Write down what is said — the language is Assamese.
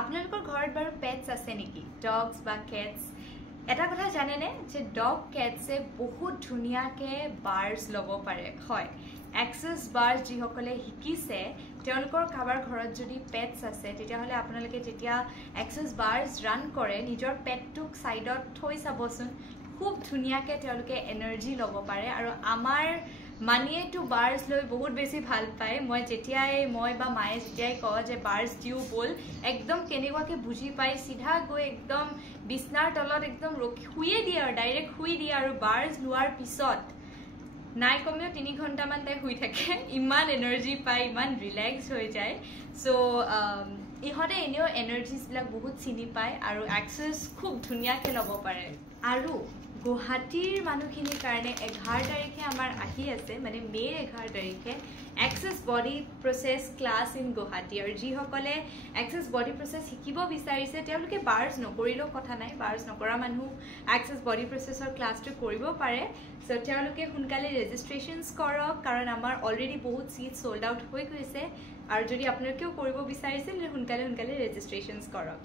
আপোনালোকৰ ঘৰত বাৰু পেটছ আছে নেকি? ডগছ বা কেটছ? এটা কথা জানেনে যে ডগ কেটছে বহুত ধুনীয়াকৈ বাৰ্ছ ল'ব পাৰে। হয়, এক্সেছ বাৰ্ছ যিসকলে শিকিছে তেওঁলোকৰ কাৰোবাৰ ঘৰত যদি পেটছ আছে তেতিয়াহ'লে আপোনালোকে যেতিয়া এক্সেছ বাৰ্ছ ৰান কৰে নিজৰ পেটটোক ছাইডত থৈ চাবচোন, খুব ধুনীয়াকৈ তেওঁলোকে এনাৰ্জি ল'ব পাৰে। আৰু আমাৰ মানিয়েতো বাৰ্ছ লৈ বহুত বেছি ভাল পায়। মই বা মায়ে যেতিয়াই কওঁ যে বাৰ্ছ দিওঁ বল, একদম কেনেকুৱাকৈ বুজি পায়, চিধা গৈ একদম বিছনাৰ তলত একদম শুয়ে দিয়ে আৰু ডাইৰেক্ট শুই দিয়ে। আৰু বাৰ্ছ লোৱাৰ পিছত নাই কমেও 3 ঘণ্টামান তাই শুই থাকে, ইমান এনাৰ্জি পায়, ইমান ৰিলেক্স হৈ যায়। চ' ইহঁতে এনেও এনাৰ্জিছবিলাক বহুত চিনি পায় আৰু এক্সেছ খুব ধুনীয়াকৈ ল'ব পাৰে। আৰু গুৱাহাটীৰ মানুহখিনিৰ কাৰণে 11 তাৰিখে আমাৰ আহি আছে, মানে মে'ৰ 11 তাৰিখে access body process class in Guwahati. আৰু যিসকলে এক্সেছ বডি প্ৰচেছ শিকিব বিচাৰিছে তেওঁলোকে বাৰ্ছ নকৰিলেও কথা নাই, বাৰ্ছ নকৰা মানুহ এক্সেছ বডি প্ৰচেছৰ ক্লাছটো কৰিব পাৰে। চ' তেওঁলোকে সোনকালে ৰেজিষ্ট্ৰেশ্যনছ কৰক, কাৰণ আমাৰ অলৰেডি বহুত ছিট চ'ল্ড আউট হৈ গৈছে। আৰু যদি আপোনালোকেও কৰিব বিচাৰিছে সোনকালে ৰেজিষ্ট্ৰেশ্যনছ কৰক।